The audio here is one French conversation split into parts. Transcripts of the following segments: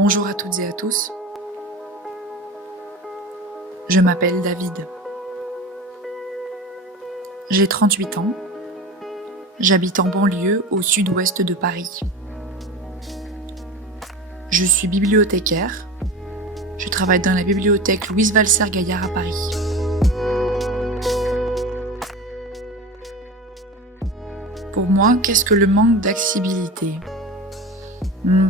Bonjour à toutes et à tous. Je m'appelle David. J'ai 38 ans. J'habite en banlieue au sud-ouest de Paris. Je suis bibliothécaire. Je travaille dans la bibliothèque Louise Valserre-Gaillard à Paris. Pour moi, qu'est-ce que le manque d'accessibilité ?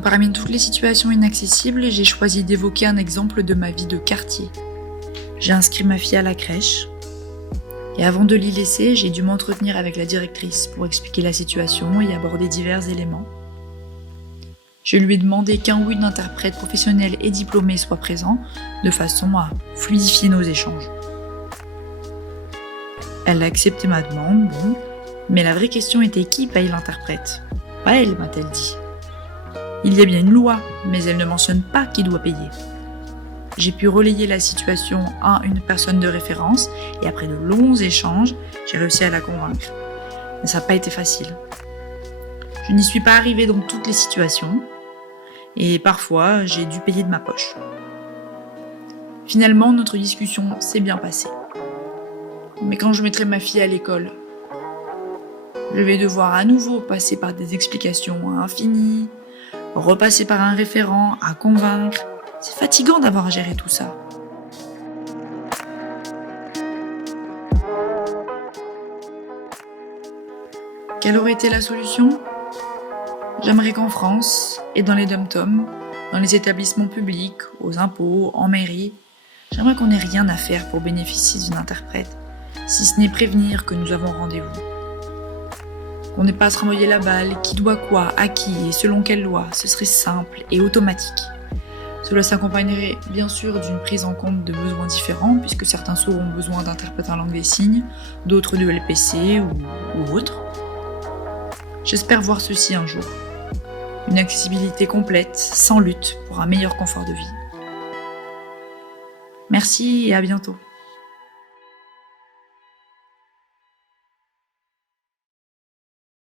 Parmi toutes les situations inaccessibles, j'ai choisi d'évoquer un exemple de ma vie de quartier. J'ai inscrit ma fille à la crèche. Et avant de l'y laisser, j'ai dû m'entretenir avec la directrice pour expliquer la situation et aborder divers éléments. Je lui ai demandé qu'un ou une interprète professionnelle et diplômée soit présent, de façon à fluidifier nos échanges. Elle a accepté ma demande, mais la vraie question était qui paye l'interprète ? Pas elle, m'a-t-elle dit. Il y a bien une loi, mais elle ne mentionne pas qui doit payer. J'ai pu relayer la situation à une personne de référence et après de longs échanges, j'ai réussi à la convaincre. Mais ça n'a pas été facile. Je n'y suis pas arrivée dans toutes les situations et parfois j'ai dû payer de ma poche. Finalement, notre discussion s'est bien passée. Mais quand je mettrai ma fille à l'école, je vais devoir à nouveau passer par des explications infinies, repasser par un référent à convaincre. C'est fatigant d'avoir à gérer tout ça. Quelle aurait été la solution ? J'aimerais qu'en France, et dans les dom-toms, dans les établissements publics, aux impôts, en mairie, j'aimerais qu'on n'ait rien à faire pour bénéficier d'une interprète, si ce n'est prévenir que nous avons rendez-vous. Qu'on n'ait pas à se renvoyer la balle, qui doit quoi, à qui et selon quelle loi, ce serait simple et automatique. Cela s'accompagnerait bien sûr d'une prise en compte de besoins différents, puisque certains sourds ont besoin d'interprètes en langue des signes, d'autres de LPC ou autres. J'espère voir ceci un jour. Une accessibilité complète, sans lutte, pour un meilleur confort de vie. Merci et à bientôt.